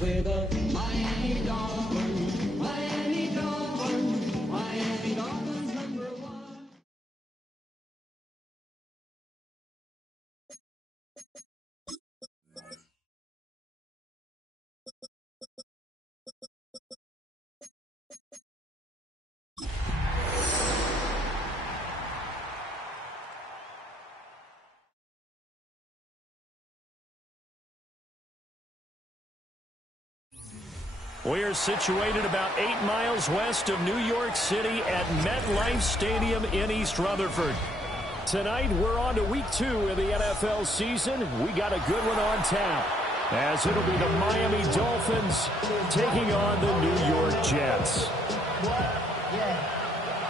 With a Miami Dolphins, Miami Dolphins, Miami Dolphins #1. We are situated about 8 miles west of New York City at MetLife Stadium in East Rutherford. Tonight, we're on to week 2 of the NFL season. We got a good one on tap, as it'll be the Miami Dolphins taking on the New York Jets.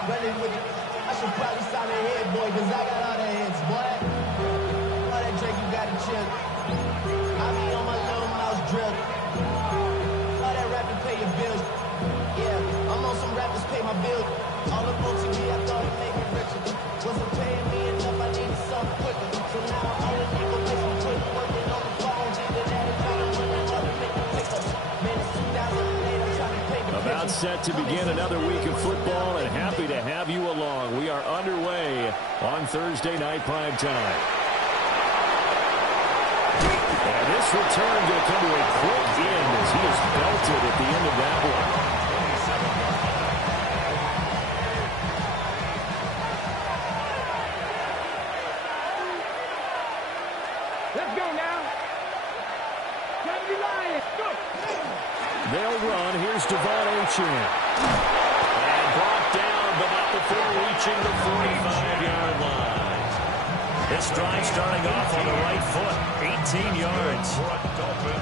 I should probably sign a head, boy, because I got all the heads, boy. All that Drake, you got to chill. I be on my little mouse drip. All that rapping pay your bills. Yeah, I'm on some rappers pay my bills. All the on TV, I thought it made me richer. Wasn't paying me enough, I needed something quicker. So now I'm only need to make some quick working on the phone. Either that or trying to run that other make a pickup. Man, it's 2008, I'm trying to pay the About set to begin another week of football, and happy to have you along. We are underway on Thursday night prime time. And this return going to come to a quick end as he is belted at the end of that one. Let's go now. Time to line. Go. They'll run. Here's Devon Achane. And brought down, but not before reaching the 45-yard line. This drive starting off on the right foot, 18 yards.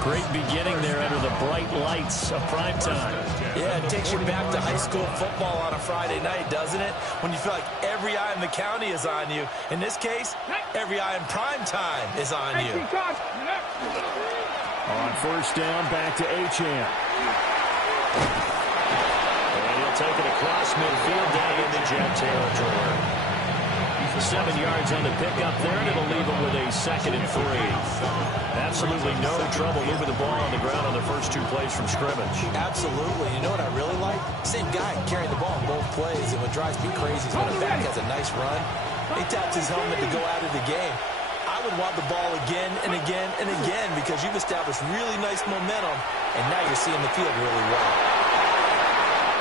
Great beginning there under the bright lights of primetime. Yeah, it takes you back to high school football on a Friday night, doesn't it? When you feel like every eye in the county is on you. In this case, every eye in primetime is on you. On first down, back to Achane. And he'll take it across midfield down into Jet territory. 7 yards on the pickup there, and it'll leave him with a 2nd and 3. Absolutely no trouble moving the ball on the ground on the first 2 plays from scrimmage. Absolutely. You know what I really like? Same guy carrying the ball in both plays, and what drives me crazy is when a back has a nice run, he taps his helmet to go out of the game. I I would want the ball again and again and again because you've established really nice momentum, and now you're seeing the field really well.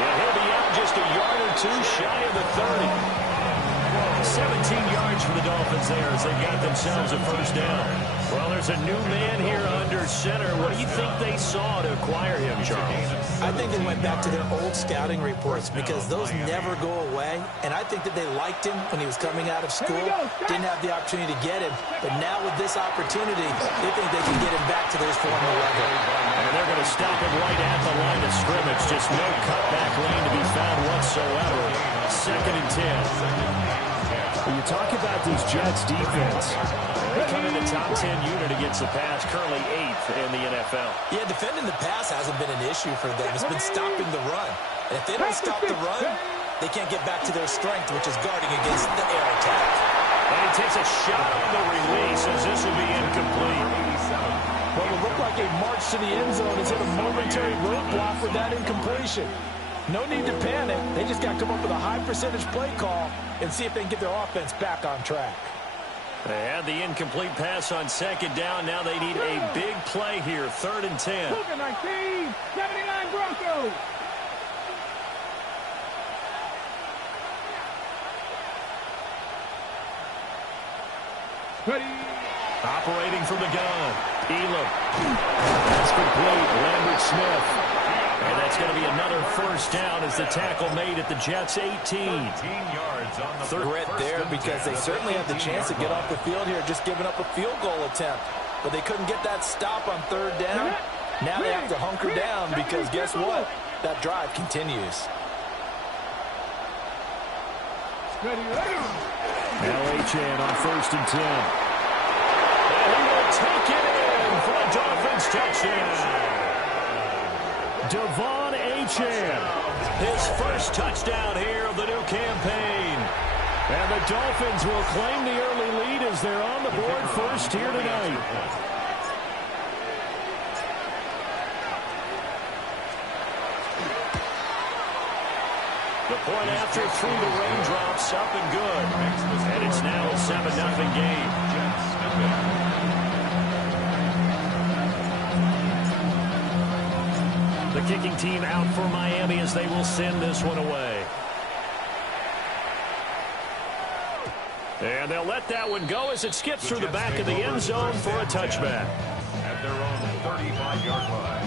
And he'll be out just a yard or two shy of the 30. 17 yards for the Dolphins there as they got themselves a first down. Well, there's a new man here under center. What do you think they saw to acquire him, Charles? I think they went back to their old scouting reports because those never go away. And I think that they liked him when he was coming out of school. Didn't have the opportunity to get him. But now with this opportunity, they think they can get him back to those former level. And they're going to stop him right at the line of scrimmage. Just no cutback lane to be found whatsoever. 2nd and 10. When you talk about this Jets defense, they come in the top 10 unit against the pass, currently 8th in the NFL. Yeah, defending the pass hasn't been an issue for them. It's been stopping the run. And if they don't stop the run, they can't get back to their strength, which is guarding against the air attack. And he takes a shot on the release as this will be incomplete. Well, it looked like a march to the end zone has hit a momentary roadblock with that incompletion. No need to panic. They just got to come up with a high percentage play call and see if they can get their offense back on track. They had the incomplete pass on 2nd down. Now they need a big play here. 3rd and 10. 19, 79 Broncos. Ready. Operating from the gun. Elam. That's complete. Lambert Smith. And that's going to be another first down as the tackle made at the Jets' 18. 13 yards on the regret there because they certainly had the chance to get off the field here, just giving up a field goal attempt. But they couldn't get that stop on 3rd down. Now they have to hunker down because guess what? That drive continues. Now Achane on 1st and 10. And he will take it in for a Dolphins touchdown. Devon Achane, his first touchdown here of the new campaign. And the Dolphins will claim the early lead as they're on the board first here tonight. The point after through the raindrops, up and good. And it's now a 7-0 game. The kicking team out for Miami as they will send this one away. And they'll let that one go as it skips through the back of the end zone for a touchback. At their own 35-yard line.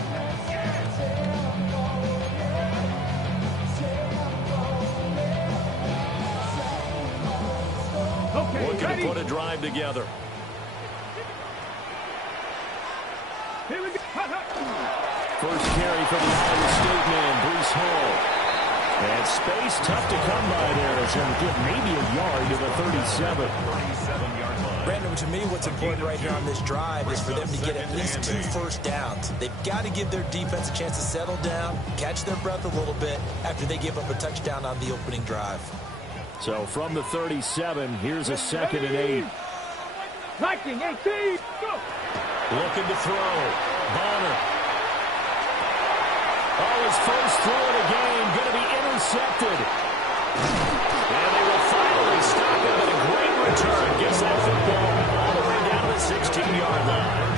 Looking to put a drive together. Here we go. First carry for the Iowa State man, Breece Hall. And space tough to come by there. It's going to get maybe a yard to the 37. 37-yard line. Brandon, to me, what's important right here on this drive is for them to get at least 2 first downs. They've got to give their defense a chance to settle down, catch their breath a little bit after they give up a touchdown on the opening drive. So from the 37, here's a 2nd and 8. 19, 18, go. Looking to throw. Bonner. Oh, his first throw of the game, going to be intercepted. And they will finally stop him, but a great return. Gets that football all the way down to the 16-yard line.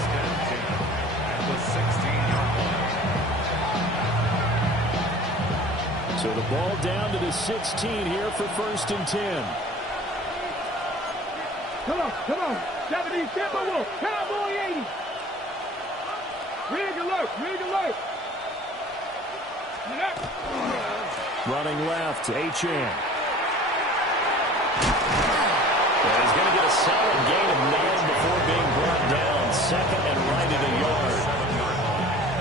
The 16-yard line. So the ball down to the 16 here for 1st and 10. Come on. 70, Timberwolf, Cowboy 80. Rig alert. Running left, Achane. He's going to get a solid gain of 9 before being brought down. 2nd and right at a yard.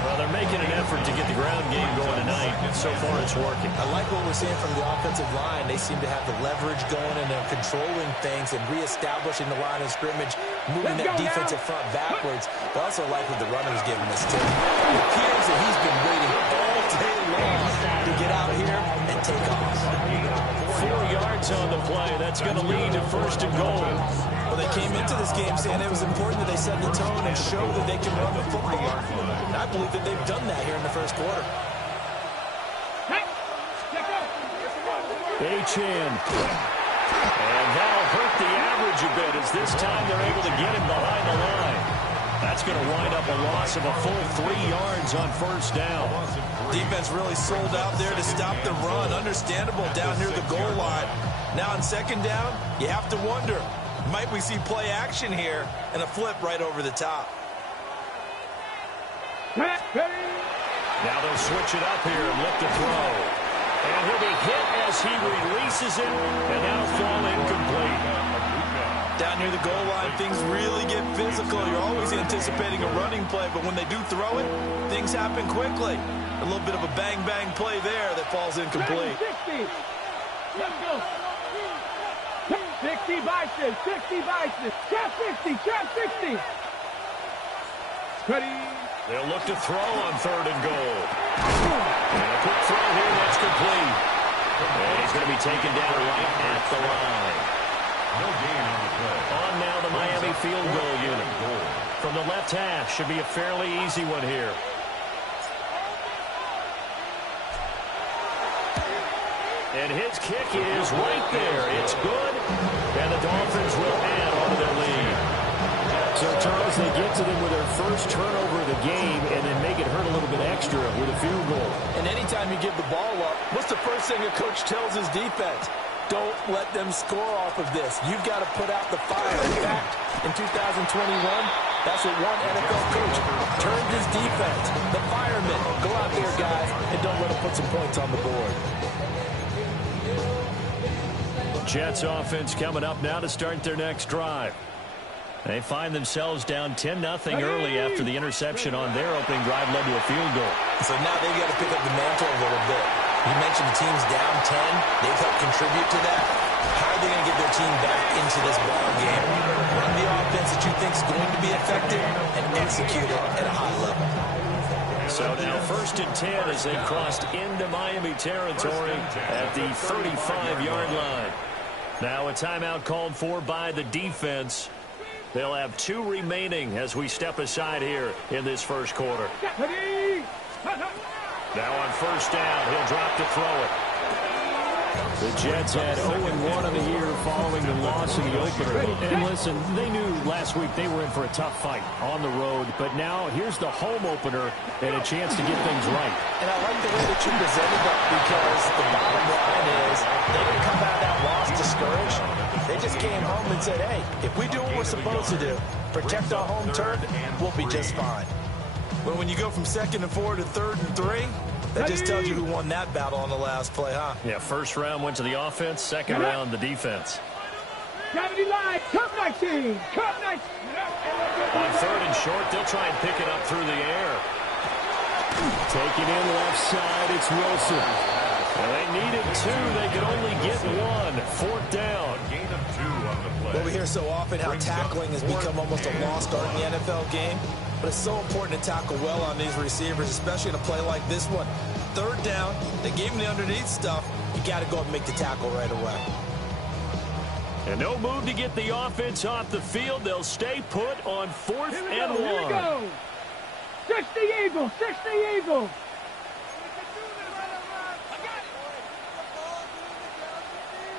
Well, they're making an effort to get the ground game going tonight, and so far it's working. I like what we're seeing from the offensive line. They seem to have the leverage going and they're controlling things and reestablishing the line of scrimmage, moving that defensive front backwards. But also like what the runner's giving us, too. It appears that he's been waiting all day long to get out here and take off. 4 yards on the play. That's going to lead to 1st and goal. Well, they came into this game saying it was important that they set the tone and show that they can run the football. And I believe that they've done that here in the first quarter. Achane. And that'll hurt the average a bit as this time they're able to get him that's going to wind up a loss of a full 3 yards on first down. Defense really sold out there to stop the run. Understandable down near the goal line. Now on second down, you have to wonder, might we see play action here and a flip right over the top? Now they'll switch it up here and look to throw. And he'll be hit as he releases it and now fall incomplete. Down near the goal line, things really get physical. You're always anticipating a running play, but when they do throw it, things happen quickly. A little bit of a bang-bang play there that falls incomplete. 60. Let's go. 60 Bison, 60 Bison. Trap 60, trap 60. Ready. They'll look to throw on third and goal. And a quick throw here that's complete. And he's going to be taken down right at the line. No gain on the play. On now the Miami field goal unit. From the left half, should be a fairly easy one here. And his kick is right there. It's good. And the Dolphins will add on to their lead. So, Charles, they get to them with their first turnover of the game and then make it hurt a little bit extra with a field goal. And anytime you give the ball up, what's the first thing a coach tells his defense? Don't let them score off of this. You've got to put out the fire. In fact, in 2021, that's what one NFL coach turned his defense. The firemen. Go out there, guys, and don't let them put some points on the board. Jets offense coming up now to start their next drive. They find themselves down 10-0 early after the interception on their opening drive led to a field goal. So now they've got to pick up the mantle a little bit. You mentioned the team's down 10. They've helped contribute to that. How are they going to get their team back into this ball game? Run the offense that you think is going to be effective and execute it at a high level. So now 1st and 10 as they crossed into Miami territory at the 35-yard line. Now a timeout called for by the defense. They'll have 2 remaining as we step aside here in this first quarter. Now on first down, he'll drop to throw it. The Jets had 0-1 on the year following the loss in the opener. And listen, they knew last week they were in for a tough fight on the road. But now here's the home opener and a chance to get things right. And I like the way that you presented that because the bottom line is they didn't come out of that loss discouraged. They just came home and said, hey, if we do what we're supposed to do, protect our home turf, we'll be just fine. But when you go from 2nd and 4 to 3rd and 3, that just tells you who won that battle on the last play, huh? Yeah, first round went to the offense, second round the defense. Gravity line, Cup 19, Cup 19. On 3rd and short, they'll try and pick it up through the air. Taking in left side, it's Wilson. Well, they needed 2. They could only get 1. 4th down. Gain of 2 on the play. Well, we hear so often how tackling has become almost a lost art in the NFL game. But it's so important to tackle well on these receivers, especially in a play like this one. 3rd down, they gave him the underneath stuff. You got to go and make the tackle right away. And no move to get the offense off the field. They'll stay put on 4th and 1. Here we go. 60 Eagles, 60 Eagles.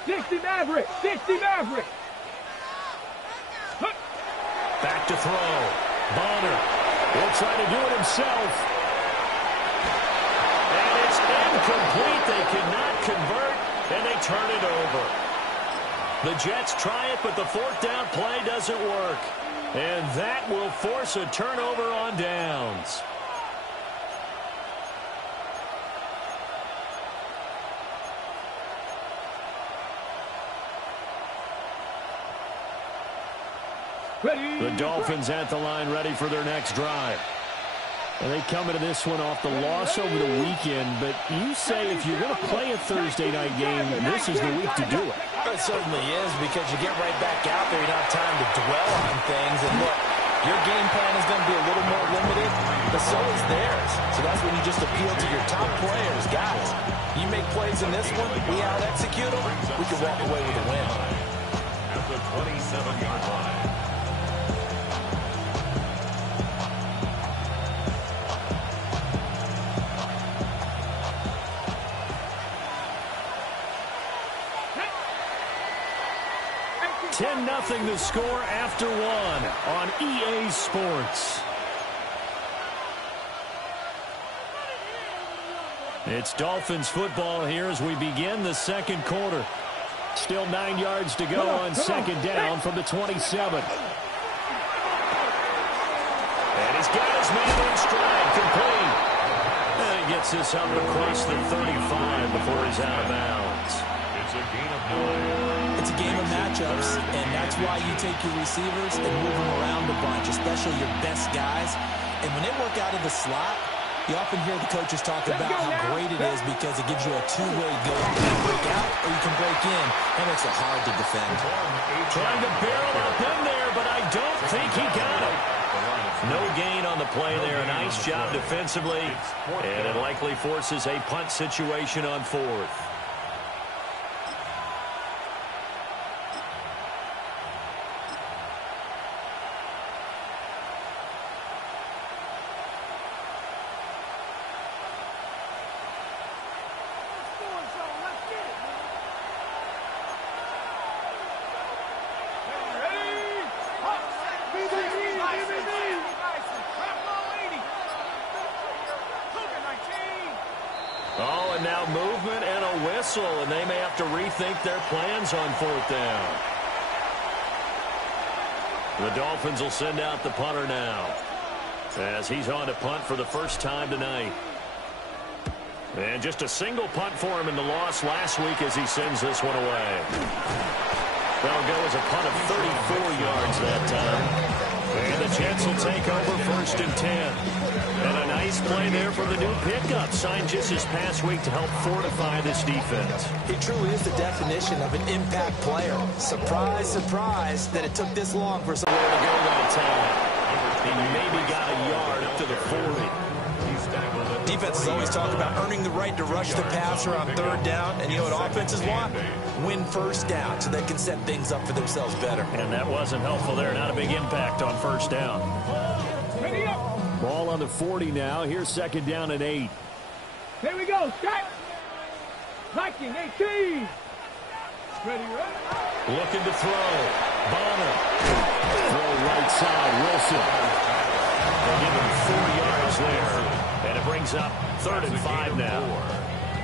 60 Maverick, 60 Maverick. Back to throw. Bonner will try to do it himself. And it's incomplete. They cannot convert, and they turn it over. The Jets try it, but the 4th down play doesn't work. And that will force a turnover on downs. Ready. The Dolphins at the line ready for their next drive. And they come into this one off the loss over the weekend, but you say if you're going to play a Thursday night game, this is the week to do it. It certainly is because you get right back out there. You don't have time to dwell on things. And look, your game plan is going to be a little more limited, but so is theirs. So that's when you just appeal to your top players. Guys, you make plays in this one, we out-execute them, we can walk away with a win. At the 27-yard line. Nothing to score after 1 on EA Sports. It's Dolphins football here as we begin the second quarter. Still 9 yards to go on second down from the 27. And he's got his man in stride, complete. And he gets this up across the 35 before he's out of bounds. It's a gain of 9. It's a game of matchups, and that's why you take your receivers and move them around a bunch, especially your best guys. And when they work out of the slot, you often hear the coaches talk about how great it is because it gives you a two-way go. You can break out or you can break in. That makes it hard to defend. Trying to barrel up in there, but I don't think he got it. No gain on the play there. Nice job defensively, and it likely forces a punt situation on fourth. Oh, and now movement and a whistle, and they may have to rethink their plans on fourth down. The Dolphins will send out the punter now, as he's on to punt for the first time tonight. And just a single punt for him in the loss last week as he sends this one away. That'll go as a punt of 34 yards that time. And the Jets will take over first and 10. And a nice play there for the new pickup, signed just this past week to help fortify this defense. He truly is the definition of an impact player. Surprise, surprise that it took this long for somewhere to go that time. He maybe got a yard up to the 40. Defenses always talk about earning the right to rush the passer on third down, and you know what offenses want? Win first down so they can set things up for themselves better. And that wasn't helpful there. Not a big impact on first down. Ball on the 40 now. Here's second down and 8. Here we go, Scott. Viking 18. Ready. Looking to throw. Bonner. Throw right side. Wilson. They give him 4 yards there. And it brings up 3rd and 5 now.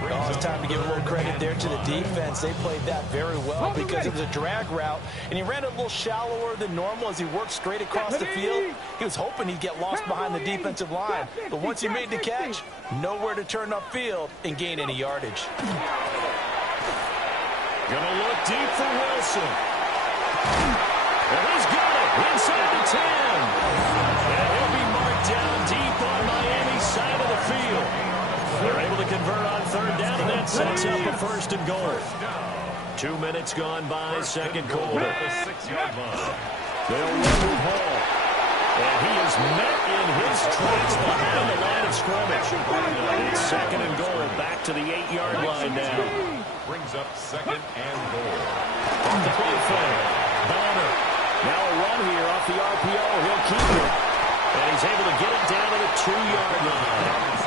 Oh, it's time to give a little credit there to the defense. They played that very well because it was a drag route, and he ran it a little shallower than normal as he worked straight across the field. He was hoping he'd get lost behind the defensive line, but once he made the catch, nowhere to turn upfield and gain any yardage. Gonna look deep for Wilson. And he's got it inside the 10. And he'll be marked down deep on Miami's side of the field. They're able to convert on third down, and that sets up a first and goal. 2 minutes gone by, second quarter. The 6-yard line. They'll run with Hall. And he is met in his tracks behind the line of scrimmage. It's second and goal, back to the 8-yard line now. Brings up second and goal. On the play fake. Bonner. Now a run here off the RPO. He'll keep it. And he's able to get it down to the 2-yard line.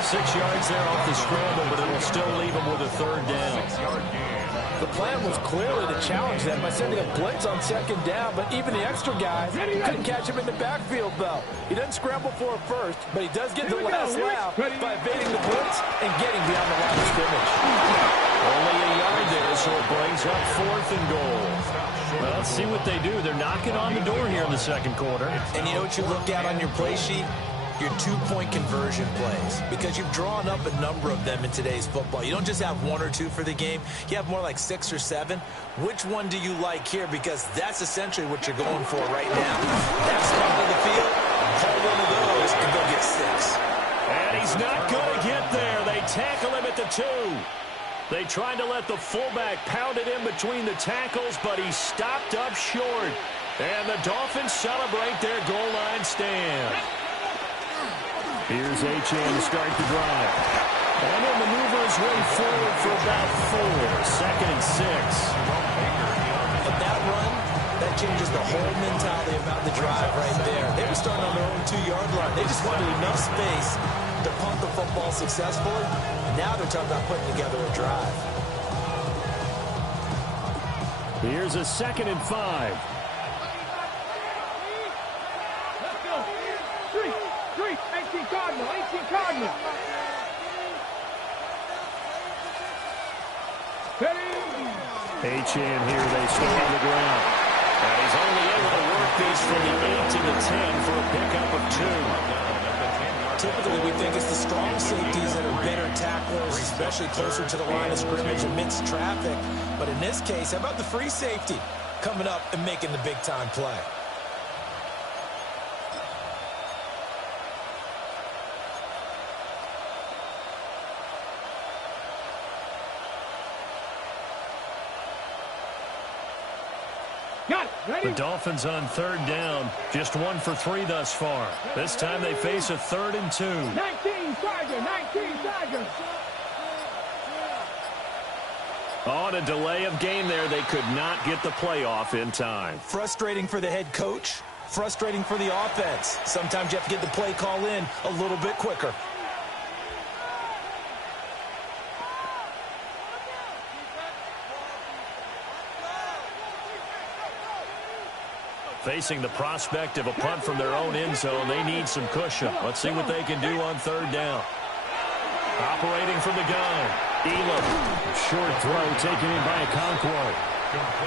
6 yards there off the scramble, but it'll still leave him with a third down. 6-yard gain. The plan was clearly to challenge them by sending a blitz on second down, but even the extra guy couldn't catch him in the backfield, though. He doesn't scramble for it first, but he does get the last laugh by evading the blitz and getting beyond the line of scrimmage. Only a yard there, so it brings up 4th and goal. Well, let's see what they do. They're knocking on the door here in the second quarter. And you know what you look at on your play sheet? Your 2-point conversion plays, because you've drawn up a number of them in today's football. You don't just have 1 or 2 for the game. You have more like 6 or 7. Which one do you like here? Because that's essentially what you're going for right now. That spot of the field, hold one of those and go get 6. And he's not going to get there. They tackle him at the 2. They tried to let the fullback pound it in between the tackles, but he stopped up short. And the Dolphins celebrate their goal line stand. Here's Achane to start the drive. And he'll maneuver his way forward for about 4. Second and 6. But that run, that changes the whole mentality about the drive right there. They were starting on their own 2-yard line. They just wanted enough space to punt the football successfully. Now they're talking about putting together a drive. Here's a 2nd and 5. Let's go. 3, 18 Cardinal. H in here. They stay on the ground. And he's only able to work these from the 8 to the 10 for a pickup of 2. Typically, we think it's the strong safeties that are better tacklers, especially closer to the line of scrimmage amidst traffic. But in this case, how about the free safety coming up and making the big-time play? The Dolphins on 3rd down. Just 1 for 3 thus far. This time they face a 3rd and 2. 19 Tiger, 19 Tiger. On a delay of game there, they could not get the playoff in time. Frustrating for the head coach, frustrating for the offense. Sometimes you have to get the play call in a little bit quicker. Facing the prospect of a punt from their own end zone, they need some cushion. Let's see what they can do on 3rd down. Operating from the gun. Elam. Short throw taken in by a Concord.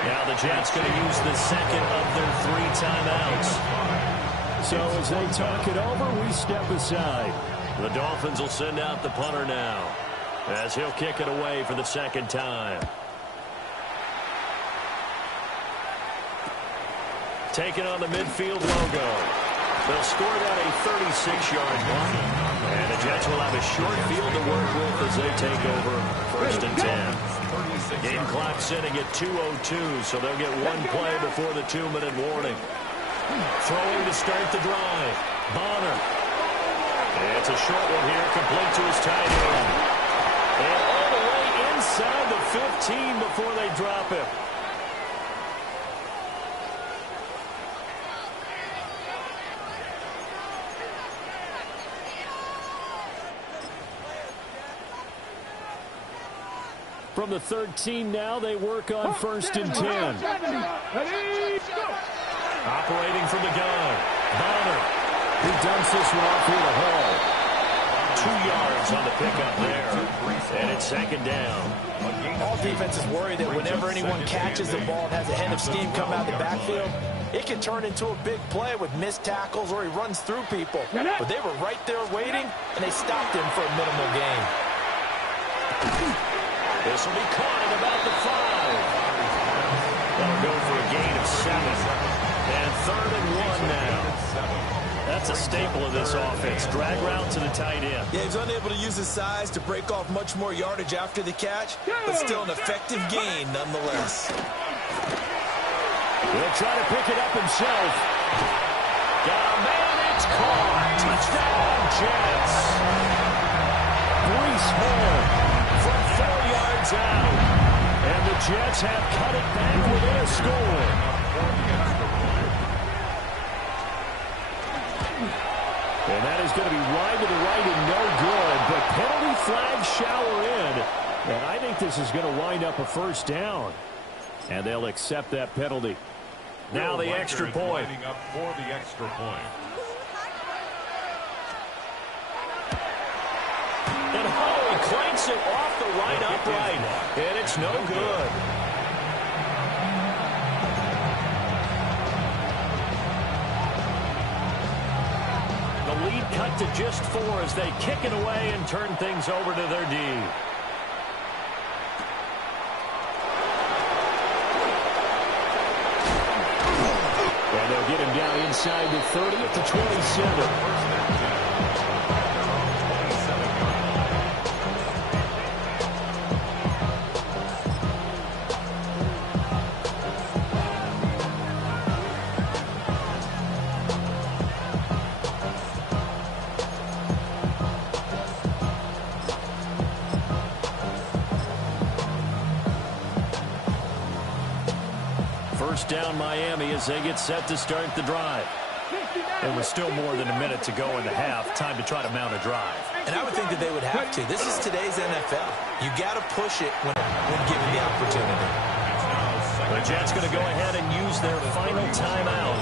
Now the Jets going to use the second of their 3 timeouts. So as they talk it over, we step aside. The Dolphins will send out the punter now, as he'll kick it away for the 2nd time. Taking on the midfield logo. They'll score that a 36-yard punt. And the Jets will have a short field to work with as they take over 1st and 10. Game clock sitting at 2:02, so they'll get 1 play before the 2-minute warning. Throwing to start the drive. Bonner. It's a short one here, complete to his tight end. And all the way inside the 15 before they drop him. From the 13 now, they work on 1st and 10. Operating from the gun. Bonner. He dumps this one off here to Hall. 2 yards on the pickup there. And it's 2nd down. All defenses worry that whenever anyone catches the ball and has a head of steam come out of the backfield, it can turn into a big play with missed tackles or he runs through people. But they were right there waiting, and they stopped him for a minimal gain. This will be caught at about the 5. They'll go for a gain of 7. And 3rd and 1 now. That's a staple of this offense. Drag route to the tight end. Yeah, he's unable to use his size to break off much more yardage after the catch, but still an effective gain nonetheless. He'll try to pick it up himself. Got a man, it's caught. Touchdown, Jets. Breece Hall from 4 yards out. And the Jets have cut it back within a score. And that is going to be wide to the right and no good. But penalty flag shower in. And I think this is going to wind up a 1st down. And they'll accept that penalty. Now the extra point. Up for the extra point. And he clanks it off the right upright. And it's no good. The lead cut to just 4 as they kick it away and turn things over to their D. And they'll get him down inside the 30 at the 27. First down Miami as they get set to start the drive. There was still more than a minute to go in the half. Time to try to mount a drive. And I would think that they would have to. This is today's NFL. You got to push it when given the opportunity. The Jets going to go ahead and use their final timeout.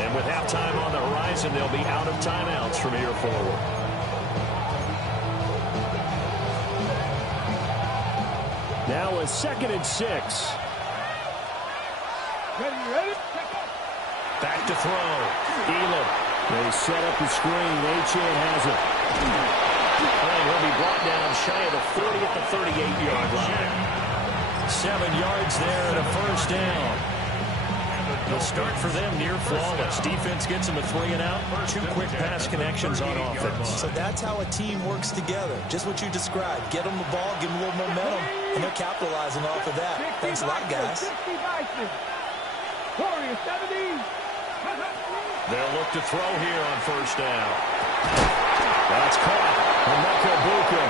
And with halftime on the horizon, they'll be out of timeouts from here forward. Now a a 2nd and 6. Ready? Back to throw. Elam. They set up the screen. Achane has it. And he'll be brought down shy of the 40 at the 38-yard line. 7 yards there and a first down. The start for them near flawless. Defense gets them a 3 and out. 2 quick pass connections on offense. So that's how a team works together. Just what you described. Get them the ball, give them a little momentum, and they're capitalizing off of that. Thanks a lot, guys. They'll look to throw here on first down. That's caught. Buka.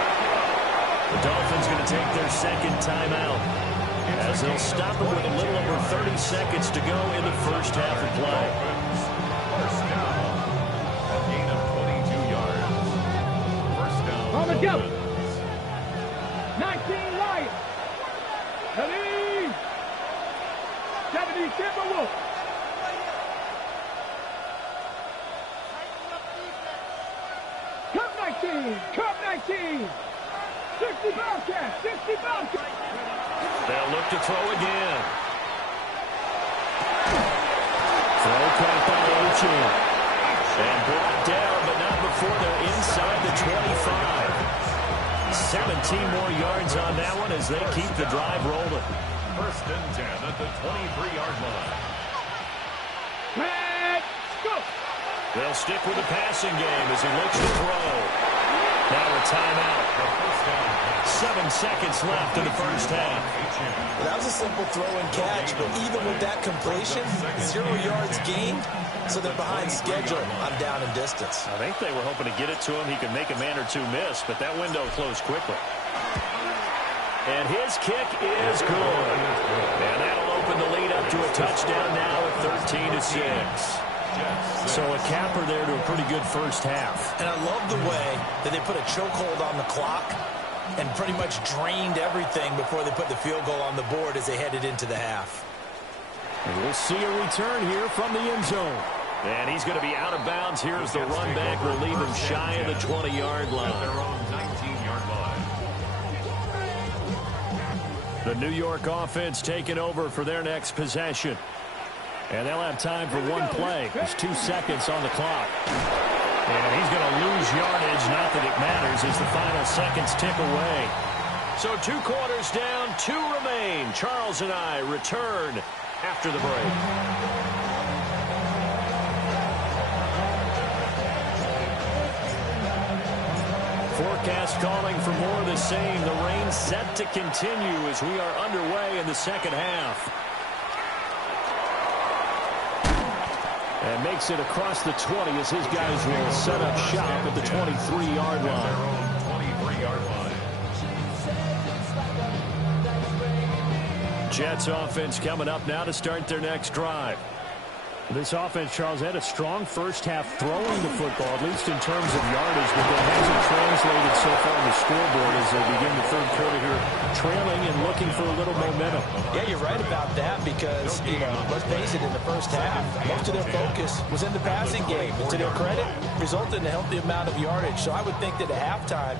The Dolphins going to take their 2nd timeout as they'll stop it with a little over 30 seconds to go in the first half of play. First down. A gain of 22 yards. First down. On the go. 19 Lions. Ready. 70 Timberwolves. Cup 19. 60 Bobcats. 60 Bobcats. They'll look to throw again. Throw caught by Achane. And brought down, but not before they're inside the 25. 17 more yards on that one as they keep the drive rolling. First and 10 at the 23-yard line. Let's go. They'll stick with the passing game as he looks to throw. Now a timeout. 7 seconds left in the first half. Well, that was a simple throw and catch, but even with that completion, 0 yards gained, so they're behind schedule on down and distance. I think they were hoping to get it to him. He could make a man or two miss, but that window closed quickly. And his kick is good. And that'll open the lead up to a touchdown now at 13-6. So a capper there to a pretty good first half. And I love the way that they put a chokehold on the clock and pretty much drained everything before they put the field goal on the board as they headed into the half. And we'll see a return here from the end zone. And he's going to be out of bounds. Here's the run back. We'll leave him shy of the 20-yard line. Their own 19-yard line. The New York offense taking over for their next possession. And they'll have time for one play. There's 2 seconds on the clock. And he's going to lose yardage. Not that it matters as the final seconds tick away. So 2 quarters down, 2 remain. Charles and I return after the break. Forecast calling for more of the same. The rain set to continue as we are underway in the second half. And makes it across the 20 as his guys will set up shop at the 23-yard line. 23-yard line. Jets offense coming up now to start their next drive. This offense, Charles, had a strong first half throwing the football, at least in terms of yardage, but that hasn't translated so far on the scoreboard as they begin the third quarter here, trailing and looking for a little momentum. Yeah, you're right about that because, let's face it, in the first half, most of their focus was in the passing game. And to their credit, resulted in a healthy amount of yardage. So I would think that at halftime,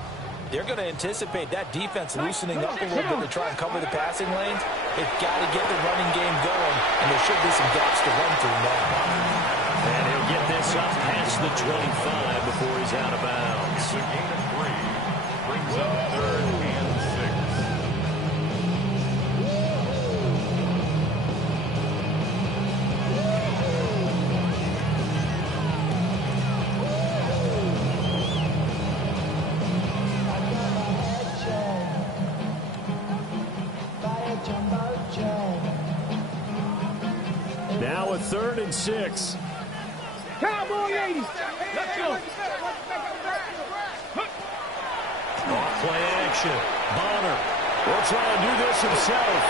they're going to anticipate that defense loosening up a little bit to try and cover the passing lanes. They've got to get the running game going, and there should be some gaps to run through now. And he'll get this up past the 25 before he's out of bounds. A gain of 3 brings up 3rd and 6. Now a 3rd and 6. Cowboy 80. Let's go. Off play action. Bonner will try and do this himself.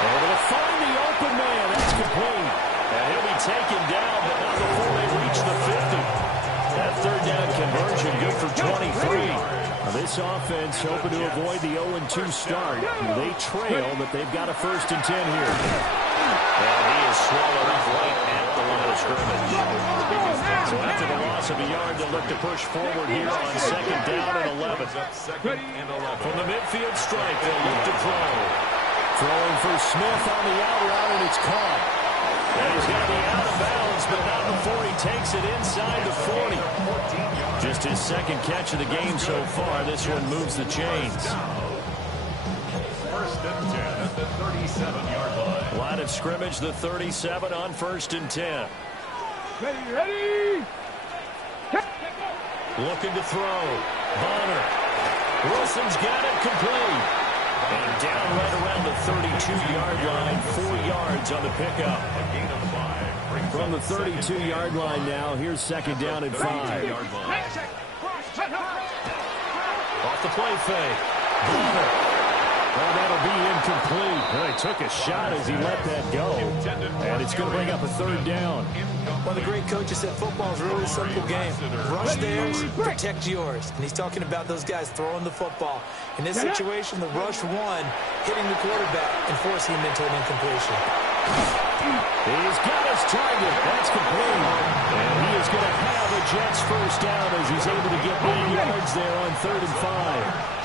Able to find the open man. That's complete. And he'll be taken down, but not before they reach the 50. That 3rd down conversion good for 23. Now this offense hoping to avoid the 0-2 start. They trail, but they've got a 1st and 10 here. And he is swallowed up right at the line of scrimmage. So after the loss of a yard, they'll look to push forward here on 2nd down and 11.6. 2nd and 11. From the midfield stripe, they'll look to throw. Throwing for Smith on the out route, and it's caught. And he's going to be out of bounds, but not before he takes it inside the 40. Just his second catch of the game so far. This one moves the chains. First and 10 at the 37-yard line. Line of scrimmage, the 37 on 1st and 10. Ready. Looking to throw. Bonner. Wilson's got it complete. And down right around the 32-yard line, 4 yards on the pickup. A gain of 5. From the 32-yard line now, here's second down and 5. Off the play fake. Bonner. Well, that'll be incomplete. Well, he took a shot as he let that go. And it's going to bring up a 3rd down. One of the great coaches said football is a really simple game. Rush theirs, protect yours. And he's talking about those guys throwing the football. In this situation, the rush one, hitting the quarterback and forcing him into an incompletion. He's got his target. That's complete. And he is going to have a Jets first down as he's able to get 9 yards there on 3rd and 5.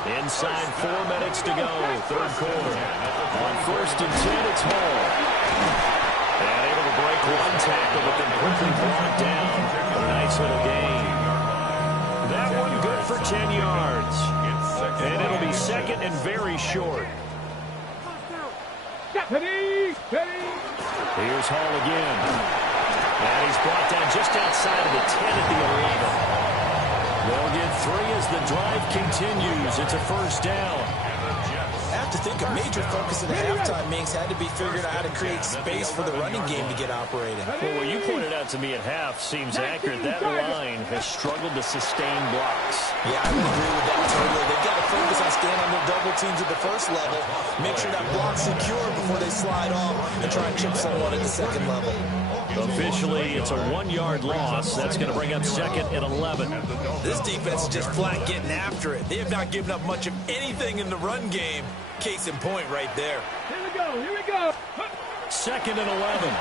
Inside 4 minutes to go, 3rd quarter. On 1st and 10, it's Hall. And able to break one tackle, but then quickly brought down. A nice little gain. That one good for 10 yards. And it'll be second and very short. Here's Hall again. And he's brought down just outside of the 10 at the 11. They'll get 3 as the drive continues. It's a first down. I have to think a major focus in the halftime meetings had to be figuring out how to create space for the running game to get operating. Well, what you pointed out to me at half seems accurate. That line has struggled to sustain blocks. Yeah, I would agree with that totally. They've got to focus on staying on their double teams at the first level, make sure that block's secure before they slide off and try and chip someone at the second level. Officially, it's a 1-yard loss. That's going to bring up second and 11. This defense is just flat getting after it. They have not given up much of anything in the run game. Case in point right there. Here we go. Second and 11.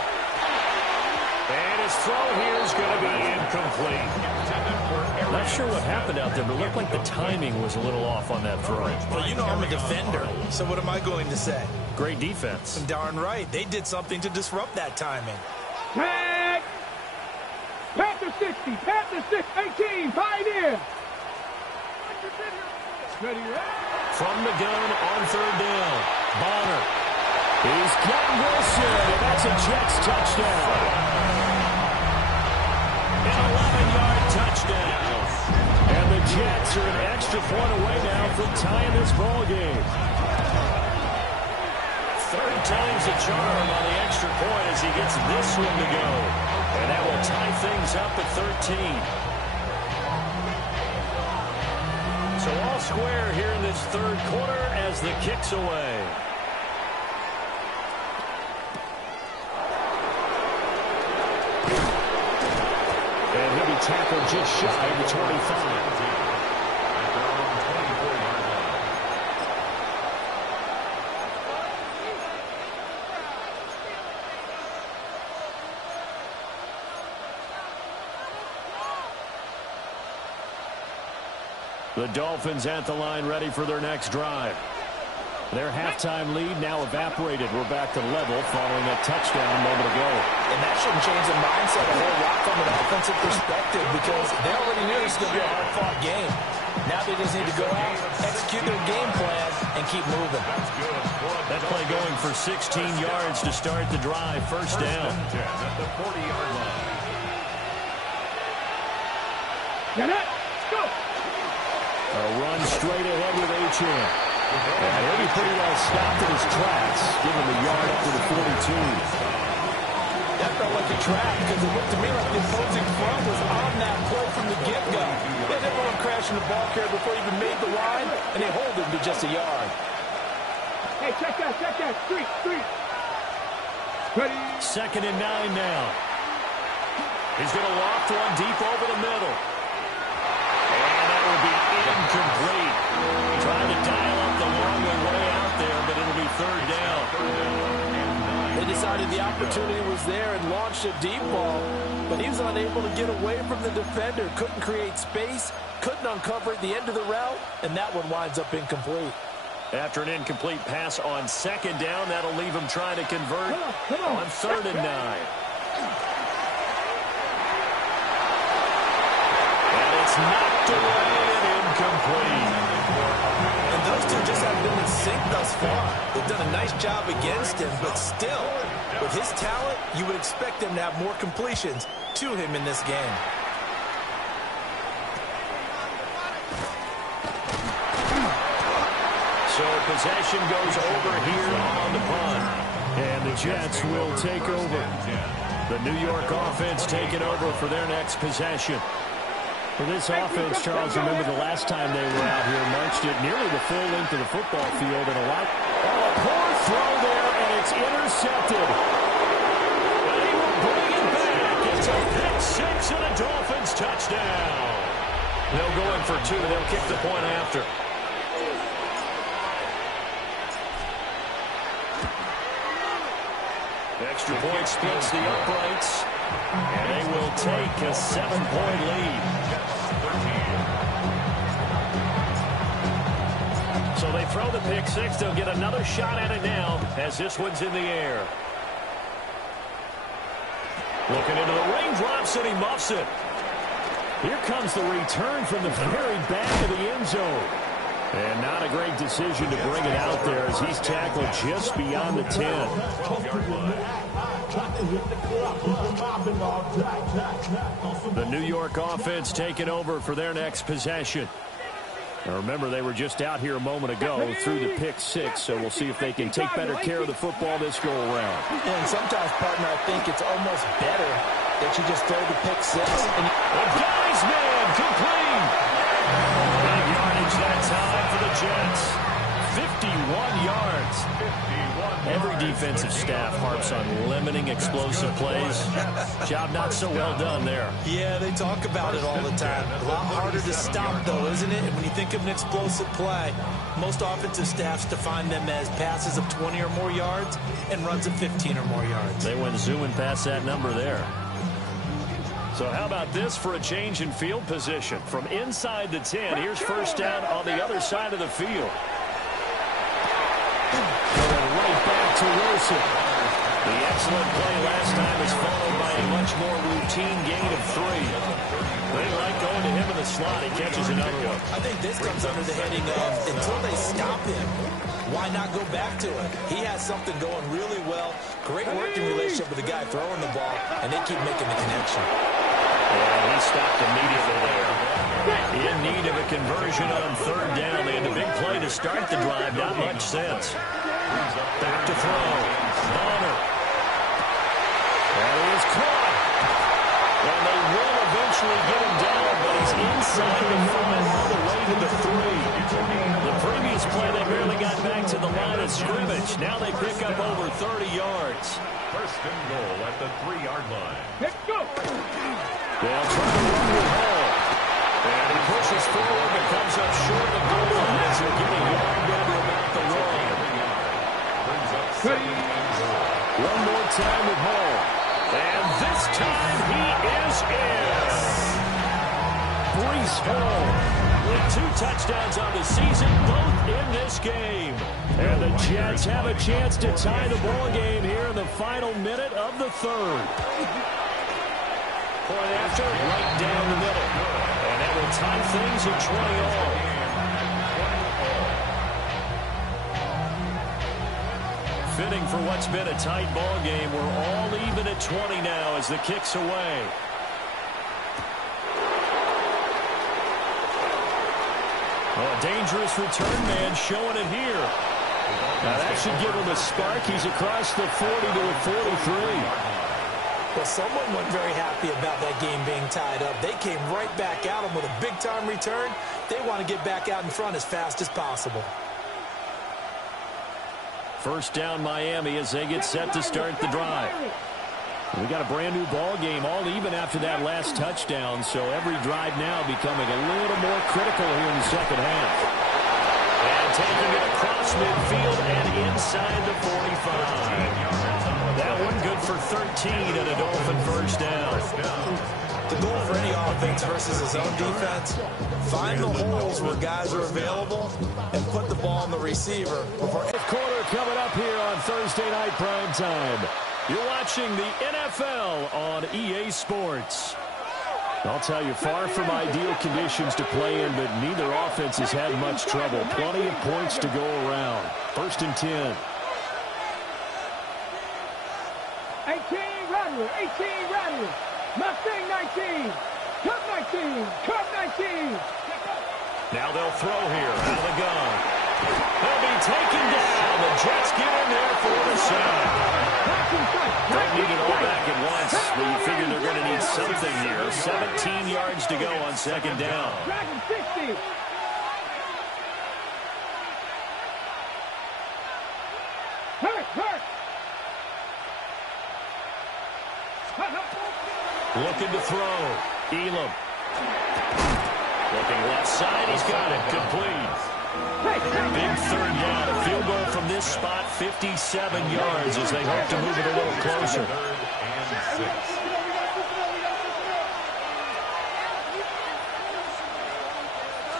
And his throw here is going to be incomplete. Not sure what happened out there, but it looked like the timing was a little off on that throw. Well, you know I'm a defender, so what am I going to say? Great defense. Darn right. They did something to disrupt that timing. Tag. Panther 60. Panther 18. 5 in. Ready. From the gun on 3rd down. Bonner. He's got Wilson, and that's a Jets touchdown. An 11-yard touchdown. And the Jets are an extra point away now from tying this ball game. 3rd time's a charm on the extra point as he gets this one to go. And that will tie things up at 13. So all square here in this 3rd quarter as the kick's away. And he'll be tackled just shy of the 25. The Dolphins at the line ready for their next drive. Their halftime lead now evaporated. We're back to level following a touchdown a moment ago. And that shouldn't change the mindset a whole lot from an offensive perspective because they already knew this was going to be a hard-fought game. Now they just need to go out, execute their game plan, and keep moving. That play going for 16 yards to start the drive. First down. At the 40-yard line. Get it. Go. A run straight ahead with Achane. And he'll be pretty well stopped in his tracks, giving the yard up to the 42. That felt like a trap because it looked to me like the opposing front was on that play from the get-go. They had everyone crashing the ball carrier before he even made the line, and they hold him to just a yard. Hey, check that. Street. Ready. Second and 9 now. He's going to loft one deep over the middle. And that will be incomplete. Trying to dial up the long way out there, but it'll be 3rd down. They decided the opportunity was there and launched a deep ball, but he was unable to get away from the defender. Couldn't create space, couldn't uncover at the end of the route, and that one winds up incomplete. After an incomplete pass on second down, that'll leave him trying to convert on 3rd and 9. And it's knocked away and incomplete. And those two just haven't been in sync thus far. They've done a nice job against him, but still, with his talent, you would expect them to have more completions to him in this game. So possession goes over here on the punt. And the Jets will take over. The New York offense taking over for their next possession. For this offense, Charles, remember the last time they were out here, marched it nearly the full length of the football field. And a poor throw there, and it's intercepted. And he will bring it back. It's a pick six and a Dolphins touchdown. They'll go in for 2. They'll kick the point after. Extra point splits the uprights, and they will take a 7-point lead. So they throw the pick six. They'll get another shot at it now as this one's in the air. Looking into the raindrops, and he muffs it. Here comes the return from the very back of the end zone. And not a great decision to bring it out there as he's tackled just beyond the 10. The New York offense taking over for their next possession. Now remember, they were just out here a moment ago through the pick six, so we'll see if they can take better care of the football this go-around. And sometimes, partner, I think it's almost better that you just throw the pick six. And the guy's man complete. Big yardage that time for the Jets. 51 yards. Every defensive staff harps on limiting explosive plays. Job not so well done there. Yeah, they talk about it all the time. A lot harder to stop, though, isn't it? And when you think of an explosive play, most offensive staffs define them as passes of 20 or more yards and runs of 15 or more yards. They went zooming past that number there. So how about this for a change in field position? From inside the 10, here's first down on the other side of the field. Going right back to Wilson. The excellent play last time is followed by a much more routine gain of 3. They like going to him in the slot. He catches another one. I think this comes under the heading of until they stop him, why not go back to it? He has something going really well. Great working relationship with the guy throwing the ball, and they keep making the connection. Yeah, he stopped immediately there. In need of a conversion on third down. They had a big play to start the drive. Not much sense. Back to throw. Bonner. And he is caught. And they will eventually get him down, but he's inside the 5 all the way to the 3. The previous play, they barely got back to the line of scrimmage. Now they pick up over 30 yards. First and goal at the 3-yard line. Let's go. They'll try to run with Hall. And he pushes forward but comes up short of the goal line as they're getting yards over about the wall. One more time with Hall. And this time he is in. Breece Hall with 2 touchdowns on the season, both in this game. And the Jets have a chance to tie the ball game here in the final minute of the 3rd. Point after, right down the middle. And that will tie things at 20 all. Fitting for what's been a tight ball game. We're all even at 20 now as the kick's away. Well, a dangerous return man showing it here. Now that should give him a spark. He's across the 40 to the 43. Well, someone wasn't very happy about that game being tied up. They came right back at him with a big-time return. They want to get back out in front as fast as possible. First down Miami as they get set to start the drive. We got a brand new ball game, all even after that last touchdown, so every drive now becoming a little more critical here in the second half. And taking it across midfield and inside the 45. That one good for 13 and a Dolphin first down. The goal for any offense offense versus his own defense. Find the holes where guys are available and put the ball on the receiver. Fifth quarter coming up here on Thursday Night Prime Time. You're watching the NFL on EA Sports. I'll tell you, far from ideal conditions to play in, but neither offense has had much trouble. Plenty of points to go around. 1st and 10. 18 Rattler, 18 Rattler. Mustang 19. Cup 19. Cup 19. Now they'll throw here out of the gun. They'll be taken down. The Jets get in there for the sack. Don't need it all back at once, but you figure they're going to need something here. 17 yards to go on 2nd down. Dragon 60. Hurt. Looking to throw. Elam. Looking left side. He's got it. Complete. Big 3rd down. A field goal from this spot, 57 yards as they hope to move it a little closer. 3rd and 6.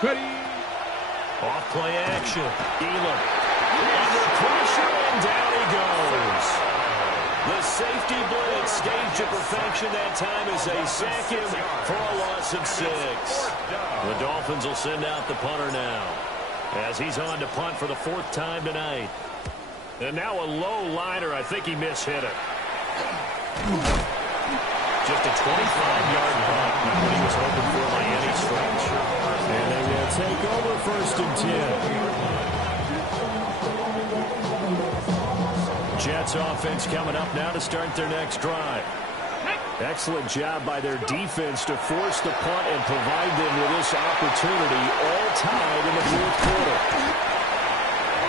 Ready. Off play action. Elam. Under pressure, and down he goes. The safety blitz staged to perfection that time as they sack him for a loss of 6. The Dolphins will send out the punter now, as he's on to punt for the 4th time tonight. And now a low liner. I think he mishit it. Just a 25-yard punt. Not what he was hoping for by any stretch. And they will take over 1st and 10. Jets offense coming up now to start their next drive. Excellent job by their defense to force the punt and provide them with this opportunity, all tied in the 4th quarter.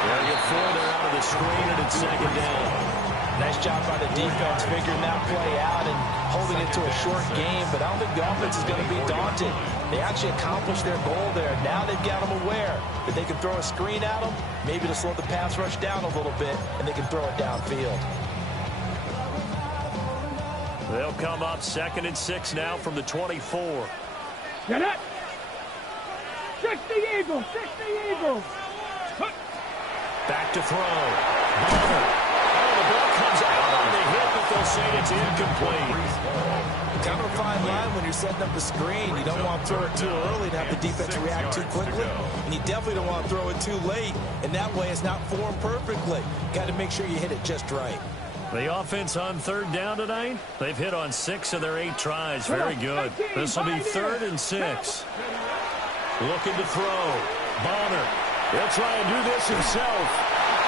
They'll get further out of the screen, and it's 2nd down. Nice job by the defense figuring that play out and holding it to a short game, but I don't think the offense is going to be daunted. They actually accomplished their goal there. Now they've got them aware that they can throw a screen at them, maybe to slow the pass rush down a little bit, and they can throw it downfield. They'll come up 2nd and 6 now from the 24. Get it. 60 Eagles. 60 Eagles. Back to throw. Bonner. Oh, the ball comes out on the hit, but they'll say it's incomplete. Kind of a fine line when you're setting up the screen. You don't want to throw it too early to have the defense react too quickly, and you definitely don't want to throw it too late, and that way it's not formed perfectly. Got to make sure you hit it just right. The offense on 3rd down tonight, they've hit on 6 of their 8 tries. Very good. This will be 3rd and 6. Looking to throw. Bonner. He'll try and do this himself.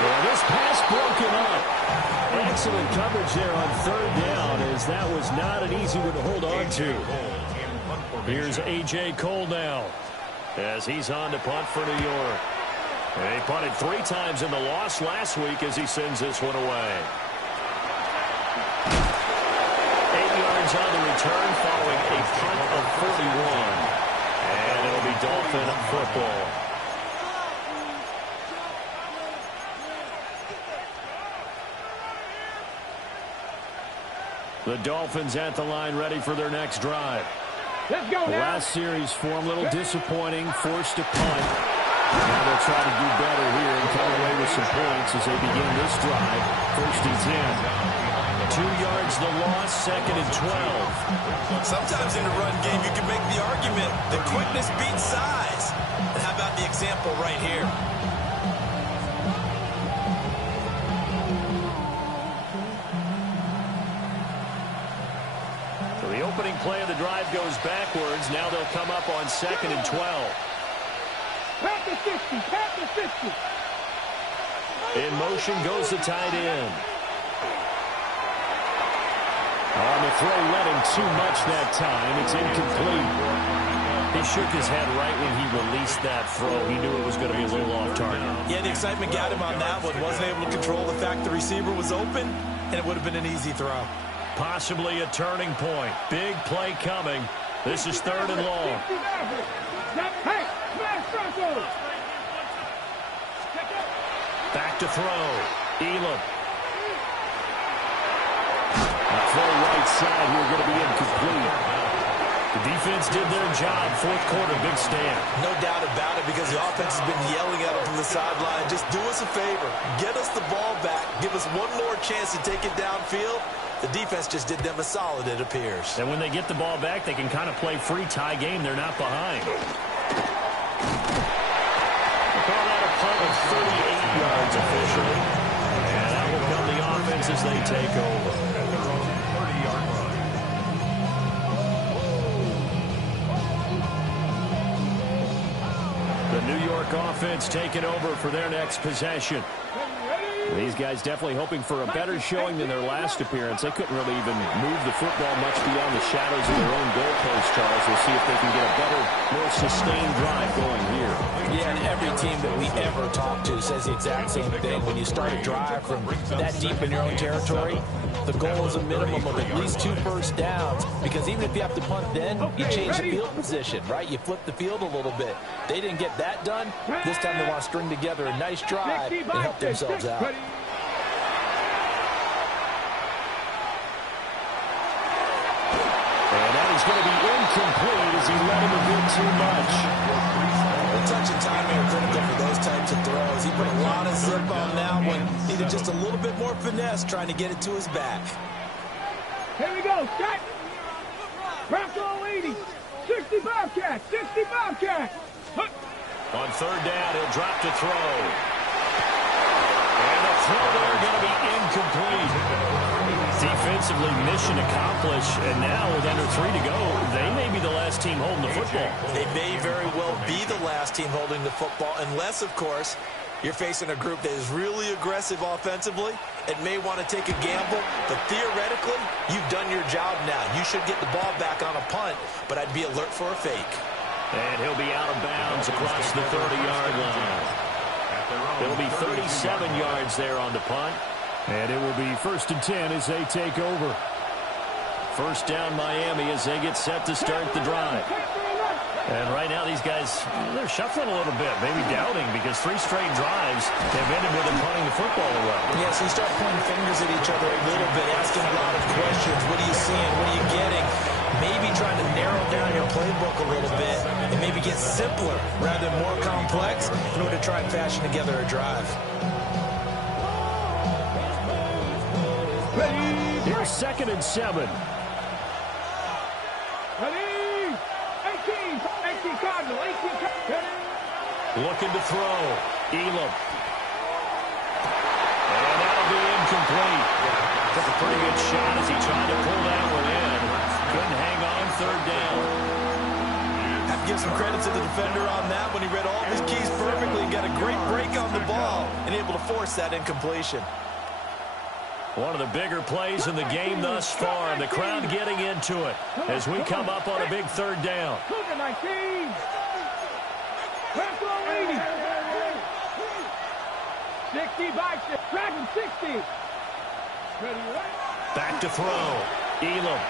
Well, this pass broken up. Excellent coverage there on 3rd down, as that was not an easy one to hold on to. Here's A.J. Cole now, as he's on to punt for New York. And he punted 3 times in the loss last week as he sends this one away. 8 yards on the return following a punt of 41. And it'll be Dolphin football. The Dolphins at the line, ready for their next drive. Let's go The now. last series form a little disappointing, forced to punt. Now they'll try to do better here and come away with some points as they begin this drive. 1st and 10. 2 yards the loss, 2nd and 12. Sometimes in the run game, you can make the argument that quickness beats size. And how about the example right here? So the opening play of the drive goes backwards. Now they'll come up on 2nd and 12. Pat the 60. Pat the 60. In motion goes the tight end. On the throw, let him too much that time. It's incomplete. He shook his head right when he released that throw. He knew it was going to be a little off target. Yeah, the excitement got him on that one. Wasn't able to control the fact the receiver was open, and it would have been an easy throw. Possibly a turning point. Big play coming. This is 3rd and long. Hey, smash Bronco. Back to throw. Elam. Throw right side here, going to be incomplete. The defense did their job. Fourth quarter, big stand. No doubt about it, because the offense has been yelling at them from the sideline. Just do us a favor. Get us the ball back. Give us one more chance to take it downfield. The defense just did them a solid, it appears. And when they get the ball back, they can kind of play free tie game. They're not behind. Call that a punt of 38 yards officially. And that will come the offense as they take over. The New York offense taking over for their next possession. These guys definitely hoping for a better showing than their last appearance. They couldn't really even move the football much beyond the shadows of their own goalpost, Charles. We'll see if they can get a better, more sustained drive going here. Yeah, and every team that we ever talk to says the exact same thing. When you start a drive from that deep in your own territory, the goal is a minimum of at least 2 first downs, because even if you have to punt then, you change the field position, right? You flip the field a little bit. They didn't get that done. This time they want to string together a nice drive and help themselves out. And that is going to be incomplete as he let him a bit too much. The touch and timing are critical for those types of throws. He put a lot of zip on that one. Needed just a little bit more finesse trying to get it to his back. Here we go. Set. Bronco 80. 60 Bobcat. 60 Bobcat. On third down, he'll drop to throw. And the throw there going to be incomplete. Defensively, mission accomplished. And now with under 3 to go, they may be the last team holding the football. They may very well be the last team holding the football, unless, of course, you're facing a group that is really aggressive offensively and may want to take a gamble. But theoretically, you've done your job now. You should get the ball back on a punt, but I'd be alert for a fake. And he'll be out of bounds across the 30-yard line. It'll be 37 yards there on the punt. And it will be 1st and 10 as they take over. First down Miami as they get set to start the drive. And right now these guys, they're shuffling a little bit, maybe doubting, because 3 straight drives have ended with them punting the football away. Yeah, so you start pointing fingers at each other a little bit, asking a lot of questions. What are you seeing? What are you getting? Maybe trying to narrow down your playbook a little bit and maybe get simpler rather than more complex in order to try and fashion together a drive. Here's 2nd and 7. Ready? 18 Cardinal. 18 Cardinal. Looking to throw. Elam. And that'll be incomplete. Took a pretty good shot as he tried to pull that one in. Couldn't hang on 3rd down. Have to give some credit to the defender on that when he read all of his keys perfectly and got a great break on the ball and able to force that incompletion. One of the bigger plays in the game thus far. The crowd getting into it as we come up on a big 3rd down. 19. Bronco 80. 60 Bobcat. Dragon 60. Ready, right? Back to throw. Elam.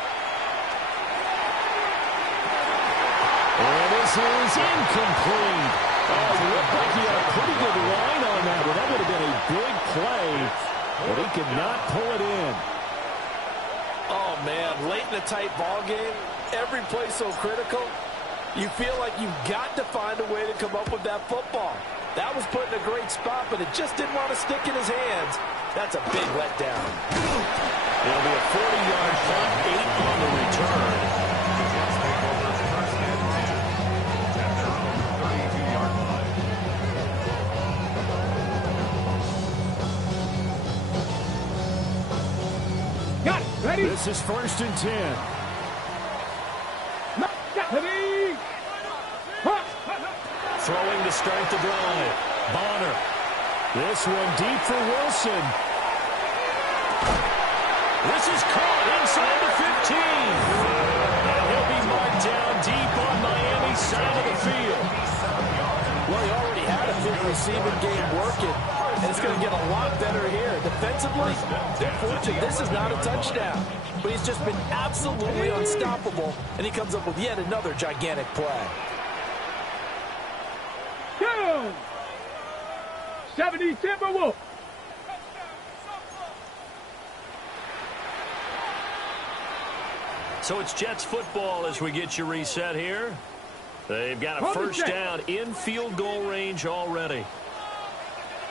And this is incomplete. Oh, it looked like he had a pretty good line on that one. That would have been a big play, but he could not pull it in. Oh, man, late in a tight ball game, every play so critical, you feel like you've got to find a way to come up with that football. That was put in a great spot, but it just didn't want to stick in his hands. That's a big letdown. It'll be a 40-yard punt, 8 on the return. Got it. Ready? This is 1st and 10. Ready? Throwing to start the drive. Bonner. This one deep for Wilson. This is caught inside the 15. And he'll be marked down deep on Miami's side of the field. Well, he already had a big receiving game working, and it's going to get a lot better here. Defensively, they're fortunate this is not a touchdown, but he's just been absolutely unstoppable, and he comes up with yet another gigantic play. 70 Timberwolves. So it's Jets football as we get you reset here. They've got a first down in field goal range already.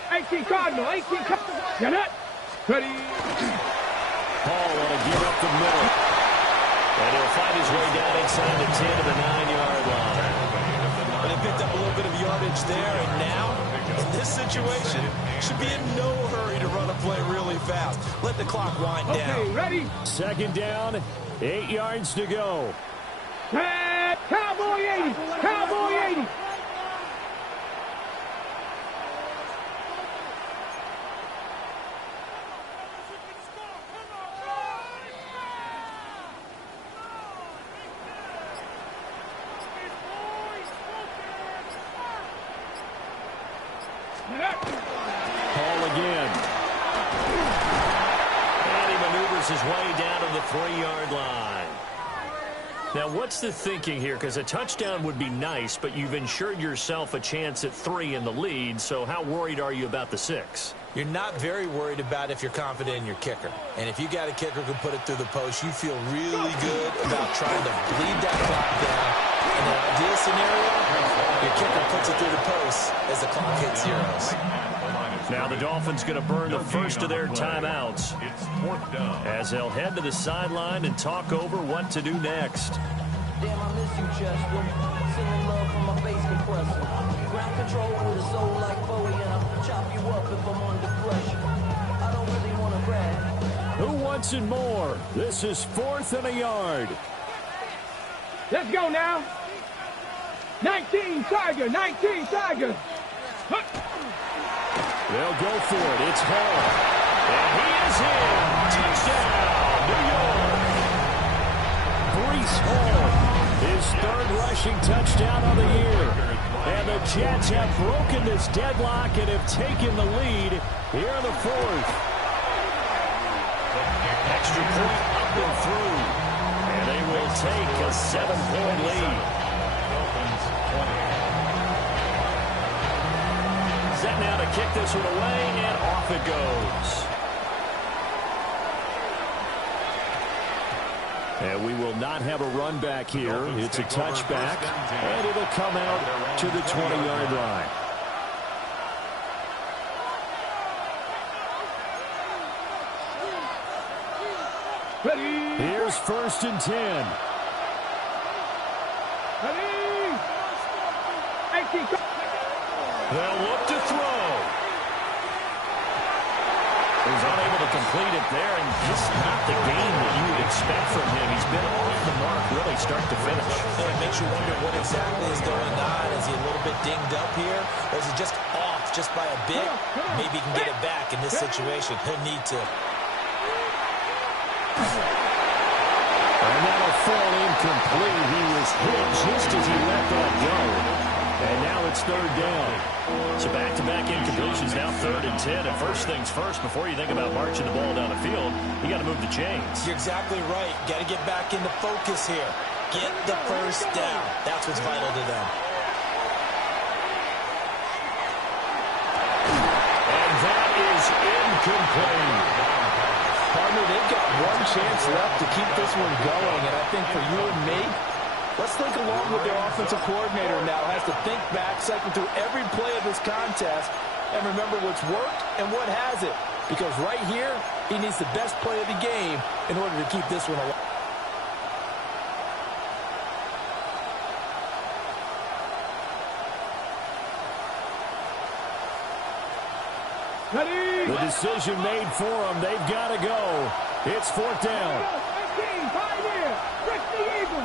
18 Cardinal, 18 Cardinal. Get it. Ready. Paul on a give up the middle. And he'll find his way down inside the 10 to the 9-yard line. But he picked up a little bit of yardage there, and now, in this situation, should be in no hurry to run a play really fast. Let the clock wind down. Okay, ready. Second down, 8 yards to go. Cowboy 80. Cowboy 80. Paul again. And he maneuvers his way down to the 3-yard line. Now, what's the thinking here? Because a touchdown would be nice, but you've ensured yourself a chance at 3 in the lead, so how worried are you about the 6? You're not very worried about if you're confident in your kicker. And if you got a kicker who can put it through the post, you feel really good about trying to bleed that clock down. In an ideal scenario, your kicker puts it through the post as the clock hits zeros. Now the Dolphins going to burn the first of their timeouts It's 4th down. as they'll head to the sideline and talk over what to do next. Damn, I miss you, Chester. Sending love from my face compressor. Ground control with a soul like Bowie, and I'll chop you up if I'm under pressure. I don't really want to brag. Who wants it more? This is 4th and a yard. Let's go now. 19 Tiger. 19 Tiger. They'll go for it. It's Hall. And he is in. Touchdown, New York. Breece Hall, his 3rd rushing touchdown of the year. And the Jets have broken this deadlock and have taken the lead here in the 4th. Extra point up and through. And they will take a 7-point lead. Dolphins 20. Set now to kick this one away, and off it goes. And we will not have a run back here. It's a touchback, and it'll come out to the 20-yard line. Ready. Here's 1st and 10. Ready. 18 Cardinal. They'll look to throw. He's unable to complete it there, and just not the game that you would expect from him. He's been off the mark really start to finish. It makes you wonder what exactly is going on. Is he a little bit dinged up here? Or is he just off just by a bit? Maybe he can get it back in this situation. He'll need to. And that'll fall incomplete. He was hit just as he let that go. And now it's 3rd down. So back-to-back incompletions, now 3rd and 10. And first things first, before you think about marching the ball down the field, you got to move the chains. You're exactly right. Got to get back into focus here. Get the first down. That's what's vital to them. And that is incomplete. Partner, they've got one chance left to keep this one going, and I think for you and me, let's think along with their offensive coordinator now. Has to think back, cycle through every play of this contest, and remember what's worked and what hasn't. Because right here, he needs the best play of the game in order to keep this one alive. Ready. The decision made for them. They've got to go. It's 4th down. 18 Pioneer. Rick the Eagle.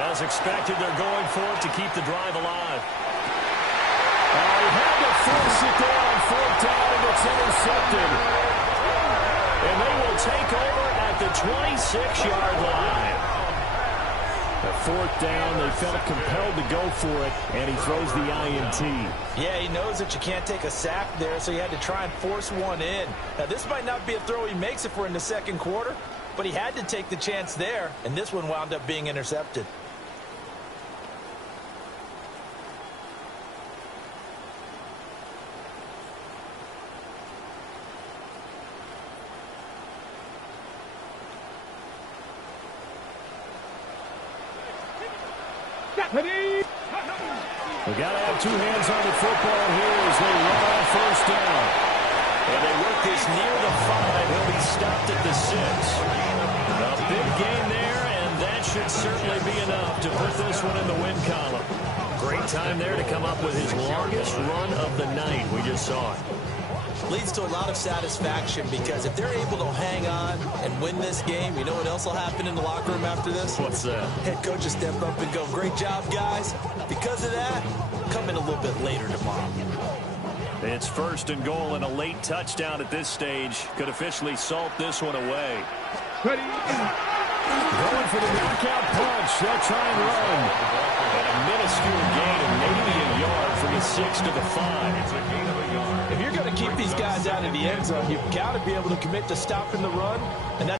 As expected, they're going for it to keep the drive alive. He had to force it there on 4th down, and it's intercepted. And they will take over at the 26-yard line. At 4th down, they felt compelled to go for it, and he throws the INT. Yeah, he knows that you can't take a sack there, so he had to try and force one in. Now, this might not be a throw he makes if we're in the 2nd quarter, but he had to take the chance there, and this one wound up being intercepted. Ready? We got to have two hands on the football here as they run on first down. And they work this near the 5. He'll be stopped at the 6. A big gain there, and that should certainly be enough to put this one in the win column. Great time there to come up with his longest run of the night. We just saw it. Leads to a lot of satisfaction because if they're able to hang on and win this game, you know what else will happen in the locker room after this? What's that? Head coach will step up and go, great job, guys. Because of that, come in a little bit later tomorrow. It's first and goal and a late touchdown at this stage. Could officially salt this one away. Ready? Going for the knockout punch. They'll try and run. And a minuscule gain of maybe a yard from the 6 to the 5. If you're going to keep these guys out of the end zone, you've got to be able to commit to stopping the run, and that's